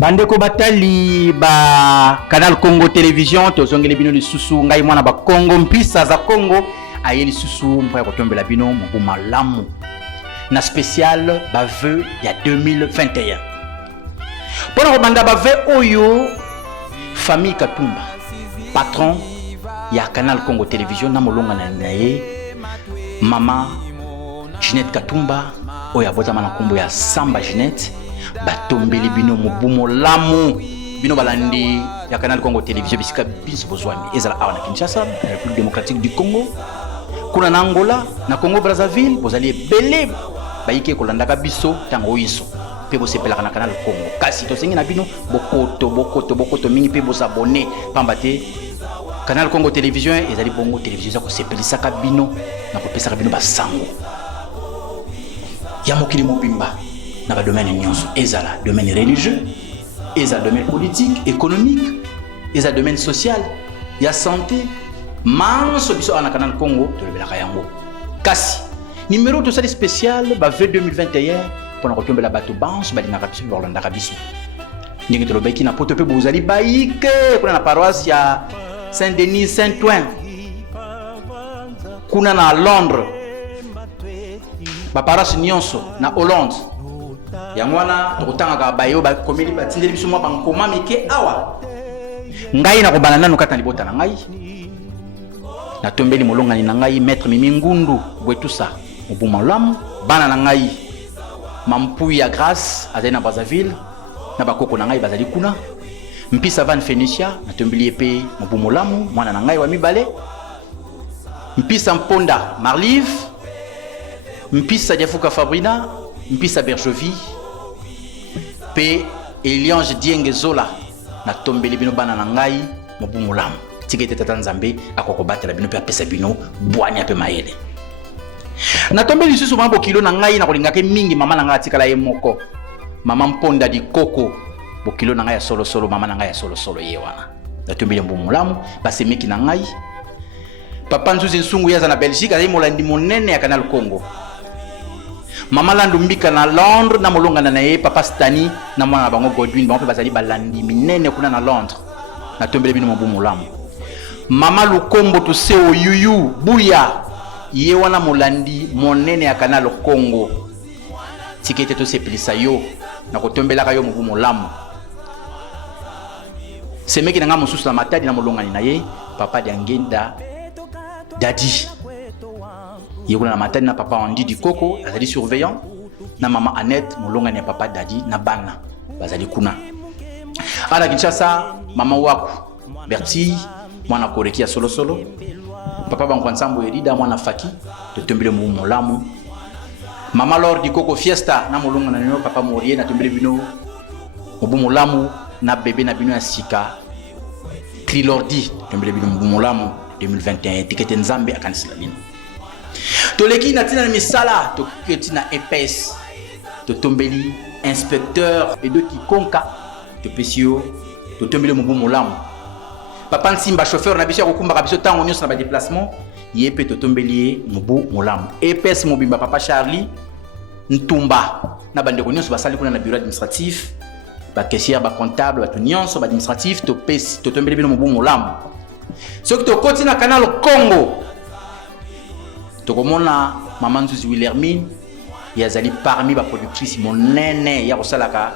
Bandeko batali ba Canal Congo Télévision tozongeli bino lisusu ngai mwana ba Congo mpisa za Congo aye lisusu mpa kotombela bino mobuma lamu na spécial ba vœu ya 2021 pona kobanda ba vœu oyo famille Katumba patron ya Canal Congo Télévision na molonga na ye mama Ginette Katumba oyo abotama na kombo ya Samba Ginette batombeli bino mobumo lamu bino balandi ya Canal Congo Télévision bisika biso bozwami ezala awa na Kinshasa na République démocratique du Congo kuna na Angola na Congo Brazzaville bozali ebele bayike kolandaka biso tango yiso pe bosepelaka na Canal Congo kasi tosengi na bino bokoto mingi pe bosabone pamba te Canal Congo Télévision ezali bongo télévision za kosepelisaka bino na kopesaka bino basango ya mokili mobimba na ba domaine nyonso ezala domaine religieux ezala domaine politique économique ezala domaine social ya santé manso biso ana Canal Congo tolebelaka yango kasi numéro to sali spécial ba vœu 2021 pona kotombela bato banso balingaka biso balandaka biso ndenge tolobeki na poto pe bozali baike kuna na paroisse ya Saint-Denis Saint-Ouen kuna na Londres ba paroisse nyonso na Hollande yangwana tokutanga bayo ba komeli batindeli biso mwa bankoma mike awa ngai na kobana nanu kata libota na ngai na tombeli molongani na ngai maître Mimi Ngundu Bwetusa mobuma lamu bana na ngai mampu ya grâce azali na Brazzaville na bakoko na ngai bazali kuna mpisa van Phénicia na tombeli epe mobuma lamu mwana na ngai wa mibale mpisa Mponda Marlive mpisa Diafuka Fabrina mpisa Bergevie pe Eliange Dienge Zola na tombeli bino bana na ngai mobumu lamu tikete tata nzambe akokobatela bino pe apesa bino bwanya pe mayele na tombeli susu mambo kilo na ngai na kolingaka mingi mama na ngai atikala ye moko mama Mponda di Koko bokilo na ngai ya solo solo mama na ngai ya solo solo ye wana na tombeli mobumu lamu basemeki na ngai papa Nzuzi Nsungu yaza na Belgique azali molandi monene ya Canal Congo mama Landu Mbika na Londres na molonga na ye papa Stani na mwana bango Godwin bango pe bazali balandi minene kuna na Londres na tombele bino mobumu lamu mama Lukombo to seo yuyu buya ye wana molandi monene ya Canal Congo tikete to sepelisa yo na kotombelaka yo mobumu lamu semeki na nga mosusu na matadi na molonga na ye papa Diangenda Dadi yekuna na matani na papa Andi di Koko azali surveillant na mama Annette molonga na papa Dadi na bana bazali kuna ala Kinshasa mama Waku Berti mwana Koreki ya solo solo papa Bankwansambo Erida mwana Faki totombele mu molamu mama Lord di Koko Fiesta na molonga na nyo papa Morie na tombele bino mu molamu na bébé na bino ya sika Trilordi tombele bino mu molamu 2021 tikete nzambe akanisila bino toleki na tina misala to tina EPS to tombeli inspecteur Edo Kikonka to pesio to tombeli mobumu lamu papa Nsimba chauffeur na biso kokumba biso tango nyonso na ba déplacement yepe to tombeli mobumu lamu EPS mobimba papa Charlie Ntumba na bandeko nyonso basali kuna na bureau administratif ba caissière ba comptable ba to nyonso ba administratif to pesi to tombeli bino mobumu lamu soki to kotina Canal Congo tokomona mama Nzuzi Wilhelmine yazali parmi ba productrice monene ya kosalaka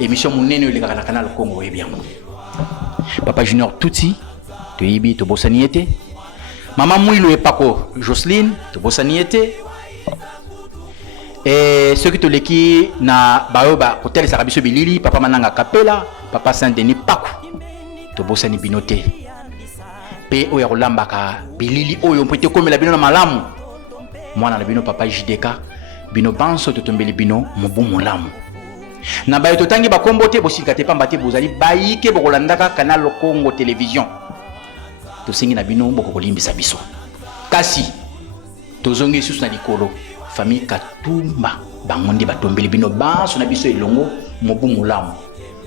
émission monene oleka na Canal Congo bien papa Junior Tuti to yibi to bosani ete mama Mwilo Epako Jocelyne to bosani ete et ceux qui to leki na baoba hotel Sarabiso Bilili papa Mananga Kapela papa Saint-Denis Paku to bosani binote pe oya kolambaka bilili oyo mpete komela bino na malamu mwana na bino papa JDK bino banso totombeli bino mobumu lamu na bayo totangi bakombo te bosika te pamba te bozali bayike bokolandaka Canal Congo Télévision tosengi na bino bokolimbisa biso kasi tozongi susu na likolo famille Katumba bango nde batombeli bino banso na biso elongo mobumu lamu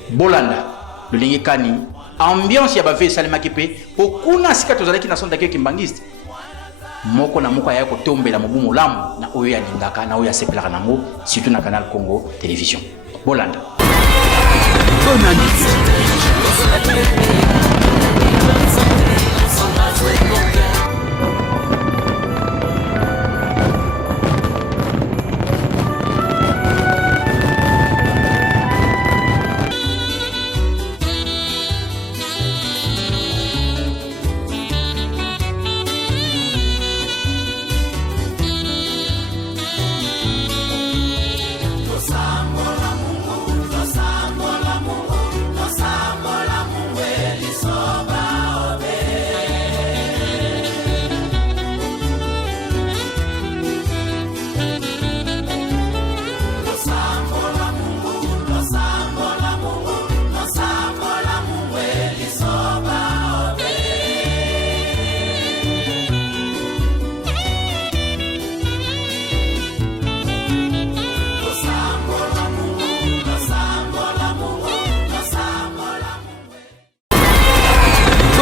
bolanda lolenge kani ambiance ya bave salemaki pe pokuna sika tozalaki na sonda keke mbangiste moko na moko ya kotombela mobumu lamu na oyo ya lingaka na oyo ya sepelaka nango surtout na Canal Congo Télévision bolanda Bonne année.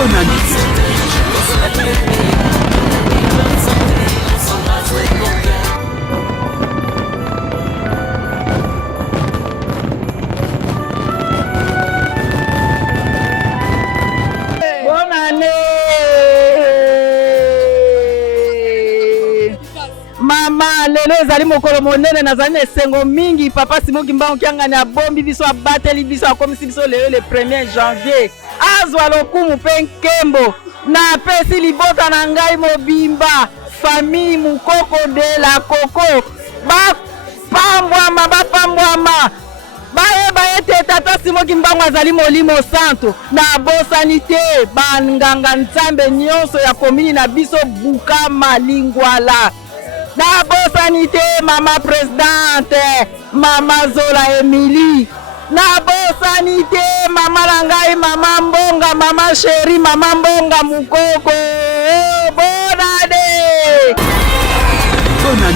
Bonne année. Mama lelo ezali mokolo monene nazali esengo mingi papa Simoki Mbangu kiangani abombi biso abateli biso akomisi biso lelo le 1er janvier azwa lokumu mpe nkembo na pesi libota na ngai mobimba famille mukoko de la koko bapambwama bayeba ete tata Simoki Mbangu azali molimo santo na bosani te banganga nzambe nyonso ya komini na biso Bukama Lingwala na bosani te mama presidente mama Zola Emily na bosani te mama langai mama Mbonga mama Sheri mama Mbonga Mukoko bonade Bonne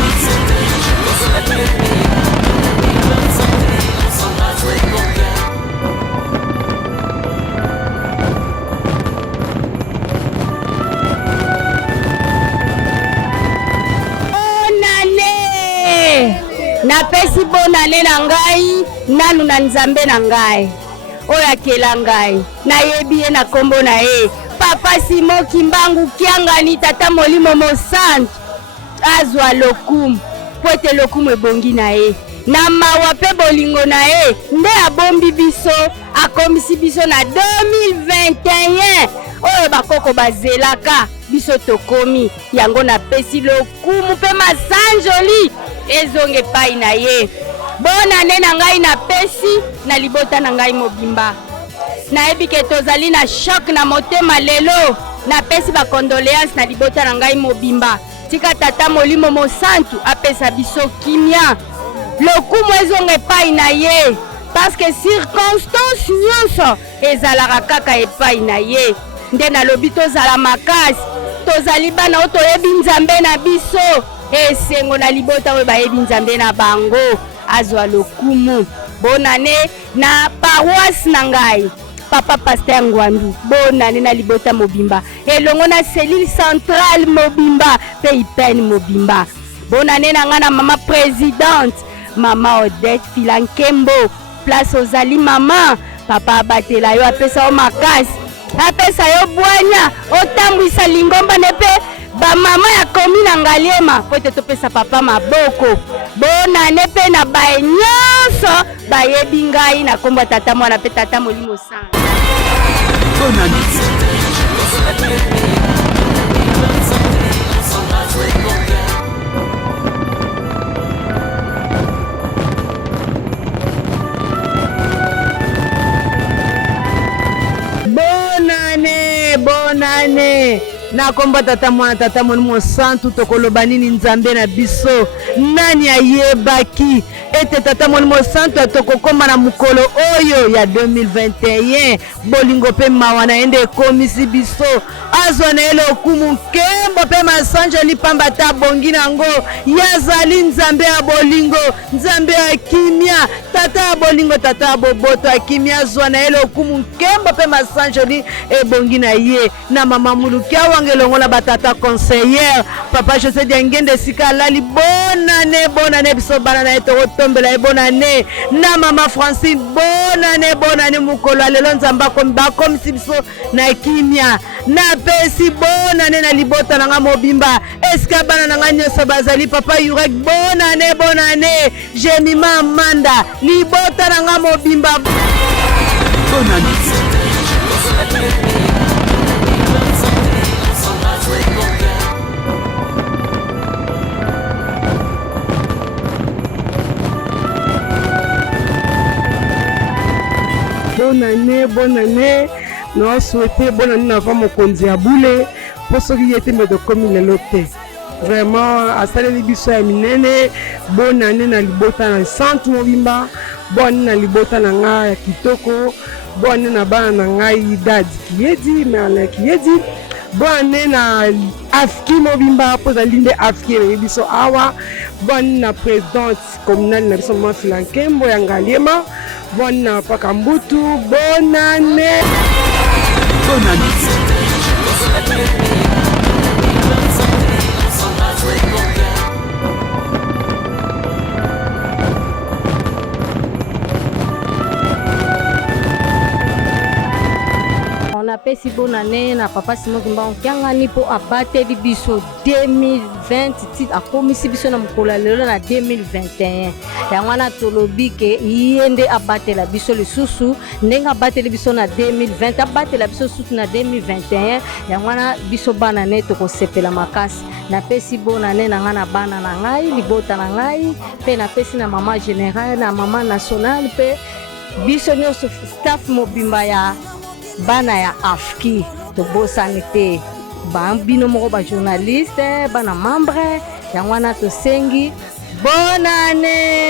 na pesi bonane na ngai nanu na nzambe na ngai oyo akela ngai nayebi ye na kombo na ye papa Simoki Mbangu kiangani tata molimo mosantu azwa lokumu po ete lokumu ebongi na ye na mawa mpe bolingo na ye nde abombi biso akomisi biso na 2021 oyo bakoko bazelaka biso tokomi yango na pesi lokumu mpe masanjoli ezonge pai na ye bonane na ngai na pesi na libota na ngai mobimba nayebi ke tozali na shock na motema lelo na pesi ba condoléance na libota na ngai mobimba tika tata molimo mosantu apesa biso kimia lokumu ezonge pai na ye parce que circonstance nyonso ezalaka kaka epai na ye nde nalobi tozala makasi tozali bana oyo toyebi nzambe na biso esengo na libota oyo bayebi nzambe na bango azwa lokumu bonane na paroisse na ngai papa Pasteur Ngwandu bonane na libota mobimba elongo na cellule centrale mobimba pe ipeni mobimba bonane na nga na mama présidente mama Odette Filankembo place ozali mama papa abatela yo apesa yo makasi apesa yo bwanya otambwisa lingomba nepe ba mama ya komi na Ngaliema po ete topesa papa maboko bonane pe na bae nyonso bayebi ngai na kombo tata mwana pe tata molimo sana Bonne année. Bonne année na komba tata mwana tata molimo santu tokoloba nini nzambe na biso nani ayebaki ete tata molimo santu atokokoma na mukolo oyo ya 2021 bolingo pe mawa na ende ekomisi biso azwa na ele okumu nkembo pe masanja lipamba ta bongi nango yazali nzambe ya bolingo nzambe ya kimia tata bolingo tata boboto akimia zwa na ele okumu nkembo pe masanjoli ebongi na ye na mama mulukia wangelongo na batata conseillère papa José Diangende sika lali bonne année biso bana na eto tombela e bonne année na mama Francine bonne année mukolo lelo nzamba ko bakom sibiso na kimia na pesi bonne année na libota na nga mobimba eska bana na nga nyoso bazali papa Yurek bonne année Jemima Amanda libota na nga mobimba bonne année. Bonne année. Nous souhaitons bonne année avant mon konzi à boule pour ceux qui étaient de comme le loté. Vraiment, à salle de biso ya minene, bonne année na libota na centre mobimba, bonne année na libota na nga ya kitoko, bonne année na bana na nga idadi kiedi, mais kiedi, bonne année na afki mobimba pour zalinde afki na biso awa, bonne année na présidente communale na biso Mafilankembo ya Ngaliema. Bonne année Pakambutu, bonne année. Bonne année. On appelle si bonne année na papa Simon Kimbangu kiangani po abate biso 2020 tit akomisi biso na mukolo lelo na 2021 yangwana tolobi ke yende abate la biso lisusu ndenga abate biso na 2020 abate la biso susu na 2021 yangwana biso bana ne to ko sepela makasi na pesi bonne année na ngana bana na ngai libota na ngai pe na pesi na mama générale na mama nationale pe biso nyoso staff mobimba ya bana ya afki to bosani te bambino moko ba journaliste bana membre yangwana to sengi bonne année.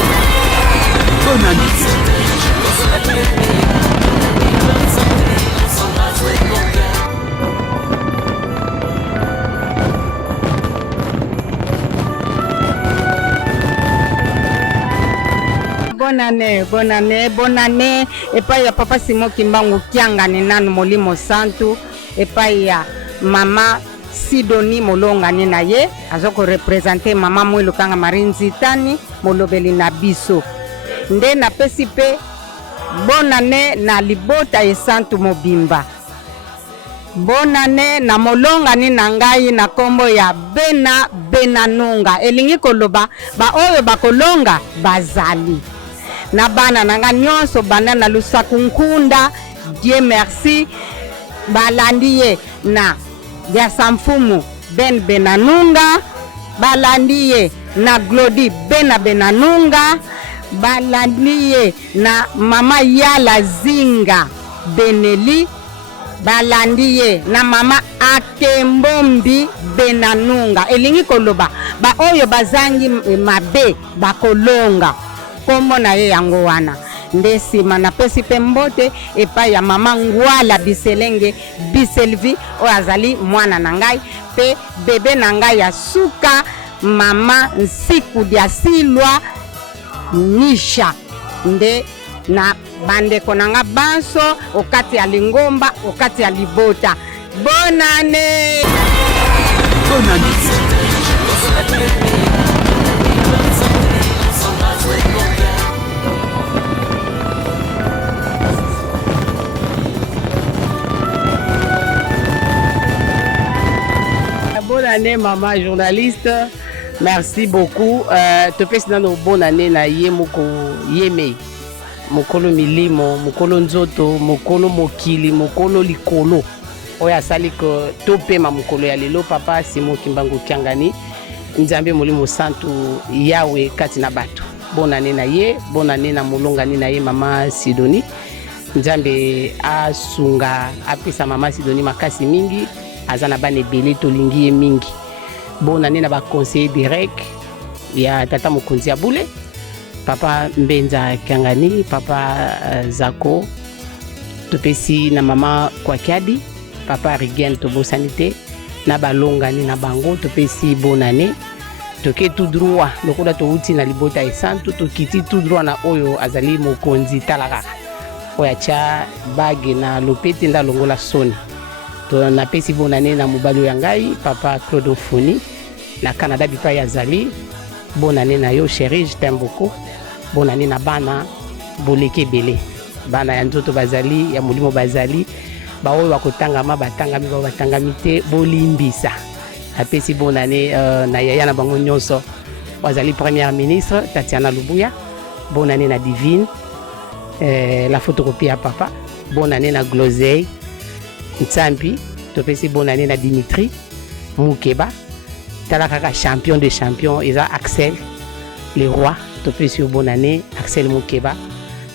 Bonne année. Bonne année. Et pas ya papa Simon Kimbangu kiangani nanu molimo santu. Et pas ya mama Sidoni molongani na ye. Azoko representer mama mwelo kanga marinzi tani molobeli na biso. Nde na pesipe bonne année na libota e santu mobimba. Bonne année na molongani na ngai na kombo ya Benanunga. Elingi koloba ba oyo bakolonga bazali. Na bana nanga nyonso bana na lusaku nkunda Dieu merci balandiye na ya samfumu Benanunga balandiye na Glody Benanunga balandiye na mama Yala Zinga Beneli balandiye na mama Akembombi Benanunga elingi koloba ba oyo bazangi mabe bakolonga kombo na ye yango wana nde sima na pesi pe mbote epai ya mama Ngwala Biselenge Biselvi o azali mwana na ngai pe bebe na ngai ya suka mama Nsiku dia Silwa Nisha nde na bandeko na nga banso okati ya Lingomba okati ya Libota. Bonne année. Bonne année. Bonne année maman journaliste. Merci beaucoup. Te pesi na bonne année na ye moko yeme. Mokolo milimo, mokolo nzoto, mokolo mokili, mokolo likolo. Oya sali ko topema mokolo ya lelo papa Simon Kimbangu kiangani. Nzambe molimo santu yawe kati na bato. Bonne année na ye, bonne année na molongani na ye mama Sidoni. Nzambe asunga apesa mama Sidoni makasi mingi, azana bane belé tolingi ye mingi. Bonne année na ba conseiller direct ya tata mokonzi ya bule. Papa Mbenza Kiangani, papa Zako, topesi na mama Kwakiadi, papa Rigen Tobo Sanité, na balongani na bango, topesi bonne année. toke tout droit lokola touti na libota ya santu tokiti tout droit na oyo azali mokonzi talaka oyo atia bage na lopete nda longola soni to napesi bonane na mobali ya ngai papa Claude Foni na Canada bipa ya zali bonane na yo chérie je t'aime beaucoup bonane na bana boleke bele bana ya nzoto bazali ya molimo bazali ba oyo bakotangama batangami ba batangami te bolimbisa apesi bonane na yaya na bango nyonso bazali première ministre Tatiana Lubuya bonane na Divine la photocopie ya papa bonane na Glosey Nsampi topesi bonane na Dimitri Mukeba talaka champion de champion eza Axel le roi topesi bonane Axel Mukeba.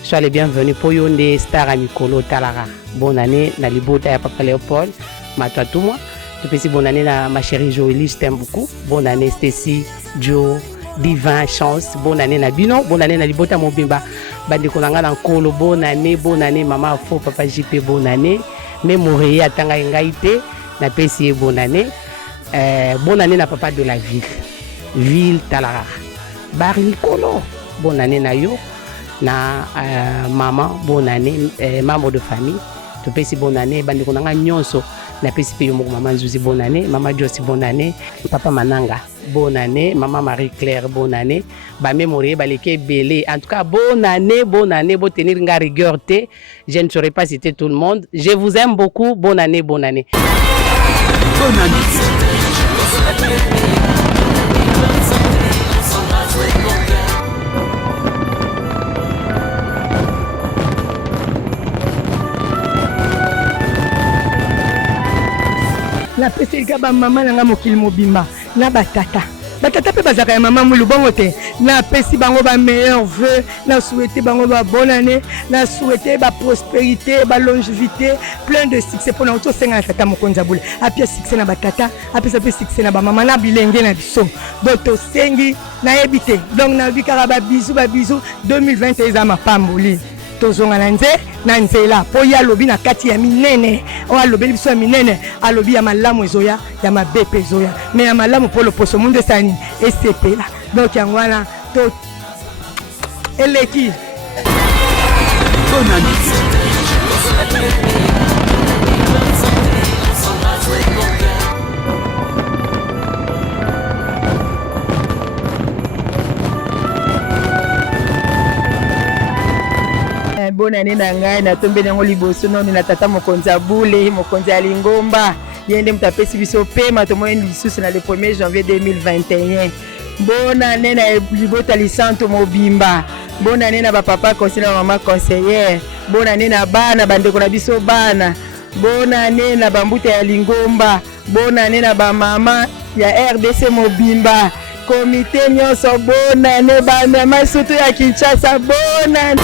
Sois les bienvenus pour Yonde Star à Mikolo Talara. Bonne année na libota ya papa Léopold. Matwa tout moi. Tu peux bonne année na ma chérie Joëlie, je t'aime beaucoup. Bonne année Stacy, Joe, Divin, Chance. Bonne année na Bino. Bonne année na libota Mobimba. Bandi konanga na Kolo. Bonne année maman Fo papa JP bonne année. Mémorie atanga ngaite na pesi bonne année. Bonne année na papa de la ville Talara. Bari Kolo. Bonne année na yo. Na maman bonne année membre de famille to pesi bonne année bandi konanga nyonso na pesi pe yo maman Zuzi bonne année maman Josi bonne année papa Mananga bonne année maman Marie Claire bonne année ba mémoire baleke belé en tout cas bonne année bo tenir nga rigueur te je ne saurais pas citer tout le monde je vous aime beaucoup bonne année bonne année na pesi ba mama nanga mokili mobimba na batata pe bazaka ya mama mulubongo te na pesi bango ba meilleur vœu na souhaiter bango ba bonne année na souhaiter ba prospérité ba longévité plein de succès pour na auto senga na tata mokonza bule apia succès na batata apia succès na ba mama na bilenge na biso donc to sengi na ebité donc na bikara ba bisou 2020 ezama pamboli tozonga na nzela po ya lobi na kati ya minene o alobi biso ya minene alobi ya malamu ezoya ya mabepe ezoya mais ya malamu po loposo munde sani esepela donc yango wana to eleki bonne année na ngai na tombe nango liboso noni na tata mokonzi abule mokonzi ya lingomba yende mutapesi biso pema tomoyeni lisusu na le 1er janvier 2021 bonne année na libota lisanto mobimba bonne année na bapapa conseiller na mama conseillère bonne année na bana bandeko na biso bana bonne année na bambuta ya lingomba bonne année na bamama ya RDC mobimba komite nyonso bonne année bamama surtout ya Kinshasa bonne année.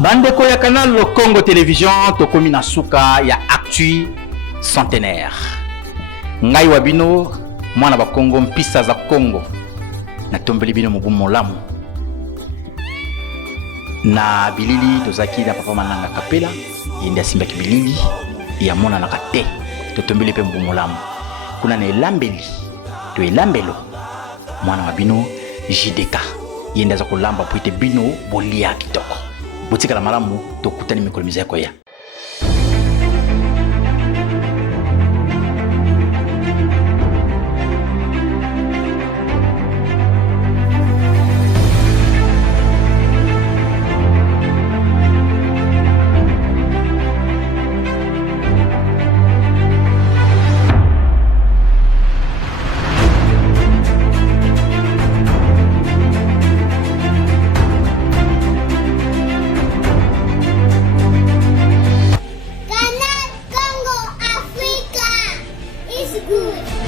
Bandeko ya Canal Congo Télévision tokomi na suka ya actu centenaire. Ngai wabino mwana ba Congo mpisa za Congo. Na tombeli bino mubu molamu. Na bilili tozaki na papa Mananga Kapela, yende asimba kibilili ya mona na kate. To tombeli pe mubu molamu. kuna na elambeli to elambelo mwana wa bino JDK yenda za kulamba po ete bino bolia kitoko botika la malamu tokutani mikolo mizako ya Good.